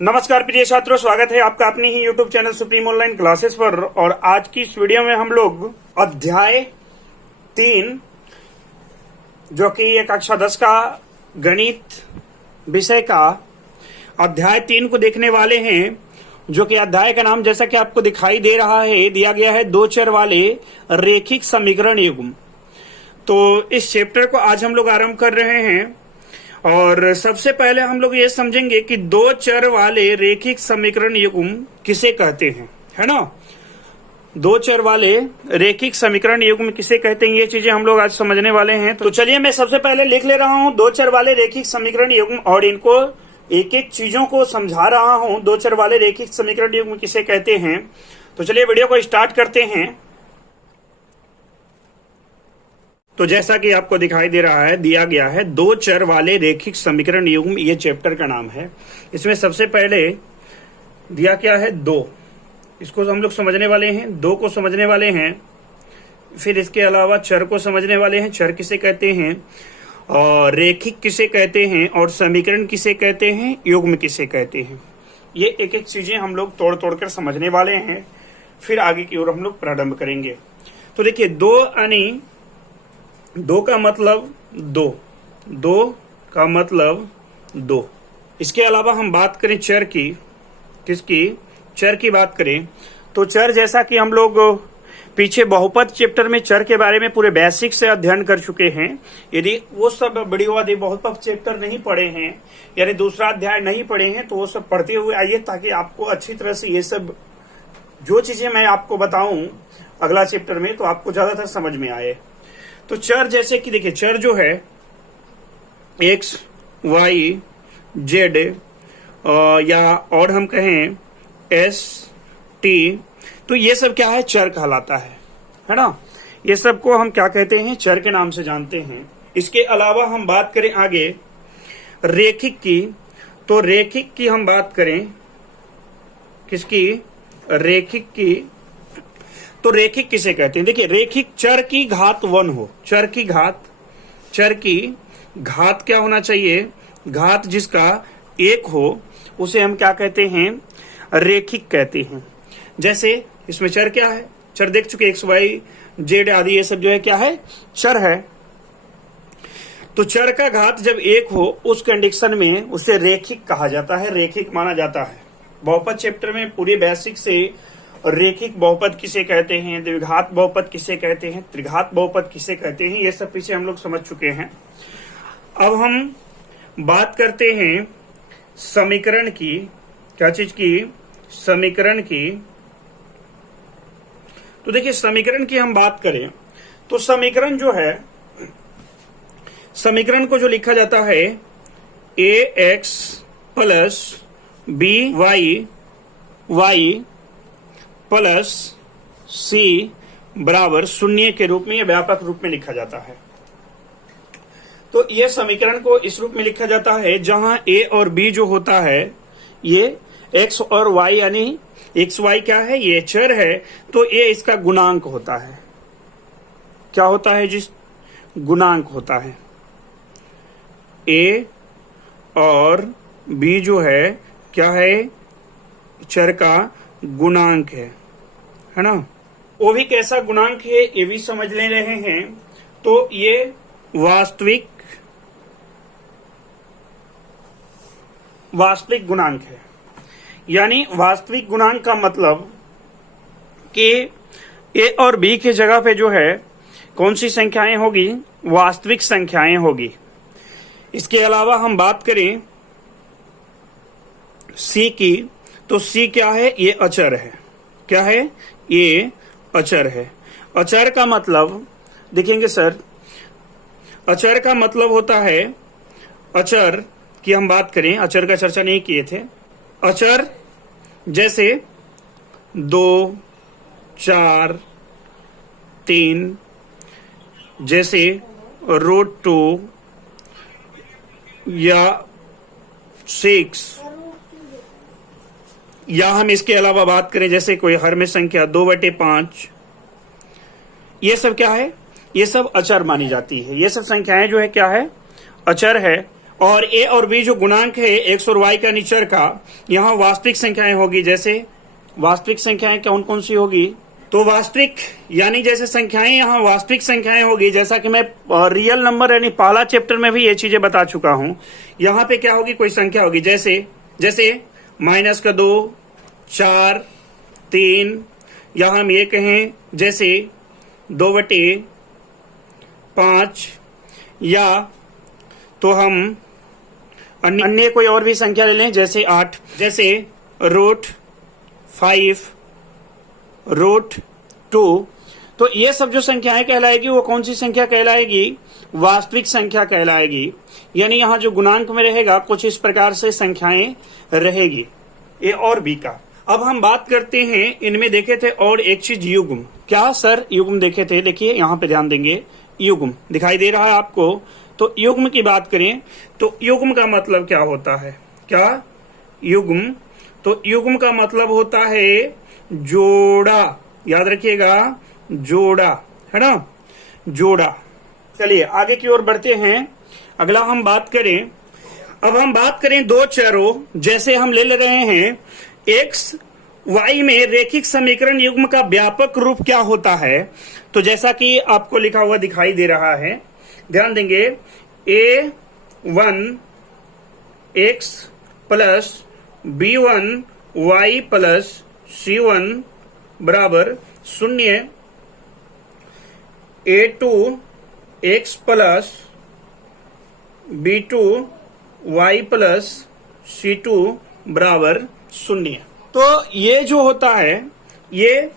नमस्कार प्रिय छात्रों, स्वागत है आपका अपनी ही YouTube channel supreme online classes पर। और आज की इस वीडियो में हम लोग अध्याय 3 जो कि ये कक्षा 10 का गणित विषय का अध्याय 3 को देखने वाले हैं। जो कि अध्याय का नाम जैसा कि आपको दिखाई दे रहा है, दिया गया है दो चर वाले रेखिक समीकरण युग्म। तो इस चैप्टर को आज हम लोग आरंभ कर रहे हैं और सबसे पहले हम लोग ये समझेंगे कि दो चर वाले रेखिक समीकरण युग्म किसे कहते हैं, है ना। दो चर वाले रेखिक समीकरण युग्म किसे कहते हैं, ये चीजें हम लोग आज समझने वाले हैं। तो चलिए मैं सबसे पहले लिख ले रहा हूं दो चर वाले रेखिक समीकरण युग्म और इनको एक एक चीजों को समझा रहा हूं। दो चर वाले रेखिक समीकरण युग्म किसे कहते हैं। तो चलिए वीडियो को स्टार्ट करते हैं। तो जैसा कि आपको दिखाई दे रहा है, दिया गया है दो चर वाले रेखिक समीकरण युग्म, ये चैप्टर का नाम है। इसमें सबसे पहले दिया क्या है, दो। इसको हम लोग समझने वाले हैं, दो को समझने वाले हैं। फिर इसके अलावा चर को समझने वाले हैं, चर किसे कहते हैं और रेखिक किसे कहते हैं और समीकरण किसे कहते हैं, युग्म किसे कहते हैं। ये एक एक चीजें हम लोग तोड़ तोड़ कर समझने वाले हैं। फिर आगे की ओर हम लोग प्रारंभ करेंगे। तो देखिए, दो यानी दो का मतलब दो, दो का मतलब दो। इसके अलावा हम बात करें चर की, किसकी, चर की बात करें तो चर, जैसा कि हम लोग पीछे बहुपद चैप्टर में चर के बारे में पूरे बेसिक से अध्ययन कर चुके हैं। यदि वो सब बड़ीवादी बहुपद चैप्टर नहीं पढ़े हैं, यानी दूसरा अध्याय नहीं पढ़े हैं, तो वो सब पढ़ते हुए आइए, ताकि आपको अच्छी तरह से ये सब जो चीजें मैं आपको बताऊं अगला चैप्टर में, तो आपको ज्यादातर समझ में आए। तो चर जैसे कि देखिए, चर जो है x, y, z या और हम कहें s, t, तो ये सब क्या है, चर कहलाता है ना। ये सब को हम क्या कहते हैं, चर के नाम से जानते हैं। इसके अलावा हम बात करें आगे रेखिक की, तो रेखिक की हम बात करें किसकी, रेखिक की। तो रेखिक किसे कहते हैं, देखिए रेखिक चर की घात 1 हो। चर की घात क्या होना चाहिए, घात जिसका 1 हो, उसे हम क्या कहते हैं, रेखिक कहते हैं। जैसे इसमें चर क्या है, चर देख चुके, x, y, z आदि ये सब जो है क्या है, चर है। तो चर का घात जब 1 हो, उस कंडीशन में उसे रेखिक कहा जाता है, रेखिक माना जाता है। बहुपद चैप्टर में पूरे बेसिक से रेखिक बहुपद किसे कहते हैं, द्विघात बहुपद किसे कहते हैं, त्रिघात बहुपद किसे कहते हैं, ये सब पीछे हम लोग समझ चुके हैं। अब हम बात करते हैं समीकरण की, क्या चीज की, समीकरण की। तो देखिए, समीकरण की हम बात करें तो समीकरण जो है, समीकरण को जो लिखा जाता है ax plus by plus c बराबर 0 के रूप में, या व्यापक रूप में लिखा जाता है। तो यह समीकरण को इस रूप में लिखा जाता है जहां a और b जो होता है, ये x और y, यानी x y क्या है, ये चर है, तो a इसका गुणांक होता है। क्या होता है, जिस गुणांक होता है। a और b जो है क्या है, चर का गुणांक है ना। वो भी कैसा गुणांक है, ये भी समझ ले रहे हैं। तो ये वास्तविक गुणांक है। यानी वास्तविक गुणांक का मतलब कि a और b की जगह पे जो है कौन सी संख्याएं होगी, वास्तविक संख्याएं होगी। इसके अलावा हम बात करें c की, तो c क्या है, ये अचर है। क्या है, ये अचर है। अचर का मतलब देखेंगे सर, अचर का मतलब होता है, अचर की हम बात करें, अचर का चर्चा नहीं किए थे। अचर जैसे 2, 4, 3, जैसे √2 या 6, या हम इसके अलावा बात करें जैसे कोई हर में संख्या 2/5, ये सब क्या है, ये सब अचर मानी जाती है। ये सब संख्याएं जो है क्या है, अचर है। और ए और बी जो गुणांक है एक्स और वाई का निचर का, यहाँ वास्तविक संख्याएं होगी। जैसे वास्तविक संख्याएं कौन कौन सी होगी? तो वास्तविक यानी जैसे संख्याएं यहाँ वास्तविक संख्याएं होगी, जैसा कि मैं रियल नंबर यानी पहला चैप्टर में भी ये चीजें बता चुका हूं। यहाँ पे क्या होगी? कोई संख्या होगी, जैसे -2, 4, 3, या हम ये कहें जैसे 2/5, या तो हम अन्य कोई और भी संख्या ले लें, जैसे 8, जैसे √5, √2। तो ये सब जो संख्याएं कहलाएगी वो कौन सी संख्या कहलाएगी? वास्तविक संख्या कहलाएगी। यानी यहाँ जो गुणांक में रहेगा कुछ इस प्रकार से संख्याएं रहेगी ए और बी का। अब हम बात करते हैं, इनमें देखे थे और एक चीज युग्म। क्या सर? युग्म देखे थे। देखिए यहाँ पे ध्यान देंगे, युग्म दिखाई दे रहा है आपको। तो युग्म की बात करें तो युग्म का मतलब क्या होता है? क्या युग्म? तो युग्म का मतलब होता है जोड़ा। याद रखिएगा, जोड़ा, है ना, जोड़ा। चलिए आगे की ओर बढ़ते हैं। अगला हम बात करें, अब हम बात करें दो चरों, जैसे हम ले रहे हैं एक्स वाई में रेखिक समीकरण युग्म का व्यापक रूप क्या होता है? तो जैसा कि आपको लिखा हुआ दिखाई दे रहा है, ध्यान देंगे, a1 x plus b1 y plus c1 बराबर 0, a2 x plus b2 y plus c2 बराबर 0। तो ये जो होता है, ये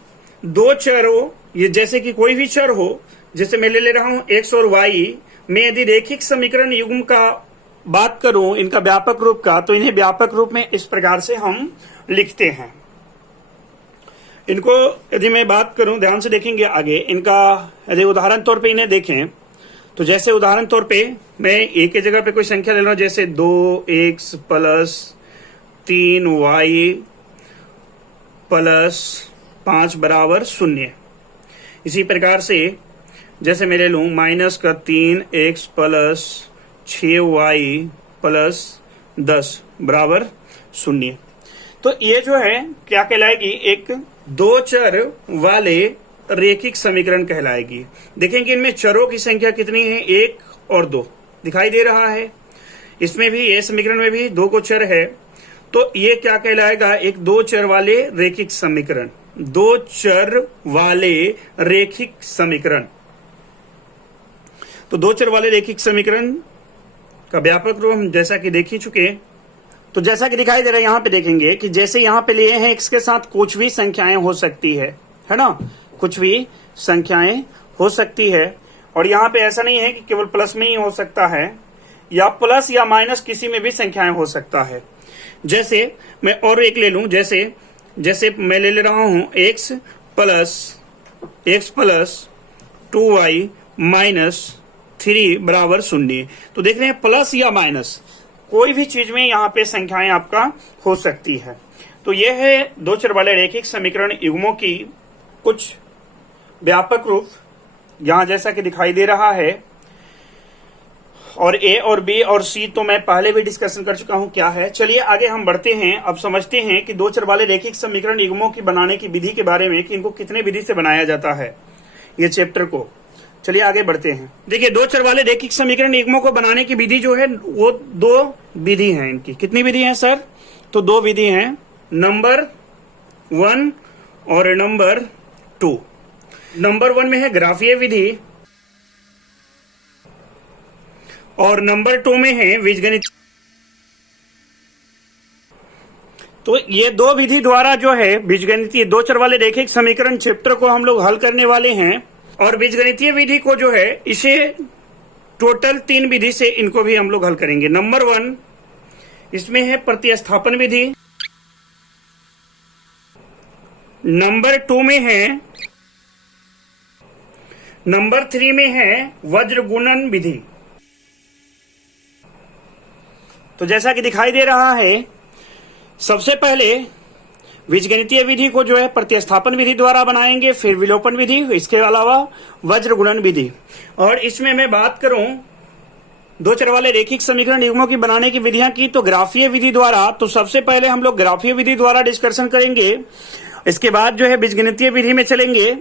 दो चरों, ये जैसे कि कोई भी चर हो, जैसे मैं ले रहा हूं x और y में, यदि रेखिक समीकरण युग्म का बात करूं, इनका व्यापक रूप का, तो इन्हें व्यापक रूप में इस प्रकार से हम लिखते हैं। इनको यदि मैं बात करूं, ध्यान से देखेंगे आगे, इनका यदि उदाहरण तौर पे इन्हें देखें तो जैसे उदाहरण तौर पे मैं एक ही जगह पे कोई संख्या ले रहा हूं, जैसे 2x प्लस 3y प्लस 5 बराबर 0। इसी प्रकार से जैसे मैं ले लूं -3x प्लस 6y प्लस 10 बराबर 0। तो ये जो है क्या कहलाएगी? एक दो चर वाले रेखिक समीकरण कहलाएगी। देखेंगे इनमें चरों की संख्या कितनी है? 1 और 2 दिखाई दे रहा है। इसमें भी, ये समीकरण में भी 2 को चर है। तो ये क्या कहलाएगा? एक दो चर वाले रेखिक समीकरण। दो चर वाले रेखिक समीकरण। तो दो चर वाले रेखिक समीकरण का व्यापक रूप हम जैसा कि देख ही चुके। तो जैसा कि दिखाई दे रहा है, यहां पे देखेंगे कि जैसे यहां पे लिए हैं x के साथ कुछ भी संख्याएं हो सकती है ना, कुछ भी संख्याएं हो सकती है। और यहां पे ऐसा नहीं है कि केवल प्लस में ही हो सकता है, या प्लस या माइनस किसी में भी संख्याएं हो सकता है। जैसे मैं और एक ले लूं, जैसे मैं ले रहा हूं x प्लस 2y माइनस 3 बराबर 0। तो देख रहे हैं, प्लस या माइनस कोई भी चीज में यहाँ पे संख्याएं आपका हो सकती है। तो यह है दो चर वाले रेखिक समीकरण युग्मों की कुछ व्यापक रूप, यहां जैसा कि दिखाई दे रहा है। और ए और बी और सी तो मैं पहले भी डिस्कशन कर चुका हूं क्या है। चलिए आगे हम बढ़ते हैं। अब समझते हैं कि दो चर वाले रेखिक समीकरण युग्मों की बनाने की विधि के बारे में, कि इनको कितने विधि से बनाया जाता है, ये चैप्टर को। चलिए आगे बढ़ते हैं। देखिए, दो चर वाले रेखिक समीकरण युग्मों को बनाने की विधि जो है वो दो विधि है इनकी। कितनी विधि है सर? तो दो विधि हैं, नंबर 1 और नंबर 2। नंबर 1 में है ग्राफीय विधि और नंबर 2 में है बीजगणित। तो ये दो विधि द्वारा जो है बीजगणितीय दो चर वाले रेखिक समीकरण चैप्टर को हम लोग हल करने वाले हैं। और बीजगणितीय विधि को जो है, इसे टोटल 3 विधि से इनको भी हम लोग हल करेंगे। नंबर 1 इसमें है प्रतिस्थापन विधि, नंबर 2 में है, नंबर 3 में है वज्र गुणन विधि। तो जैसा कि दिखाई दे रहा है, सबसे पहले बीजगणितीय विधि को जो है प्रतिस्थापन विधि द्वारा बनाएंगे, फिर विलोपन विधि, इसके अलावा वज्र गुणन विधि। और इसमें मैं बात करूं दो चर वाले रेखिक समीकरण युग्मों की बनाने की विधियां की तो ग्राफीय विधि द्वारा, तो सबसे पहले हम लोग ग्राफीय विधि द्वारा डिस्कशन करेंगे, इसके बाद जो है बीजगणितीय विधि में चलेंगे।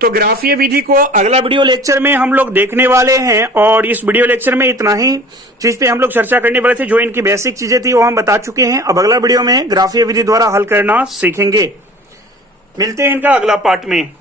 तो ग्राफीय विधि को अगला वीडियो लेक्चर में हम लोग देखने वाले हैं, और इस वीडियो लेक्चर में इतना ही चीज पे हम लोग चर्चा करने वाले थे। जो इनकी बेसिक चीजें थी वो हम बता चुके हैं। अब अगला वीडियो में ग्राफीय विधि द्वारा हल करना सीखेंगे। मिलते हैं इनका अगला पार्ट में।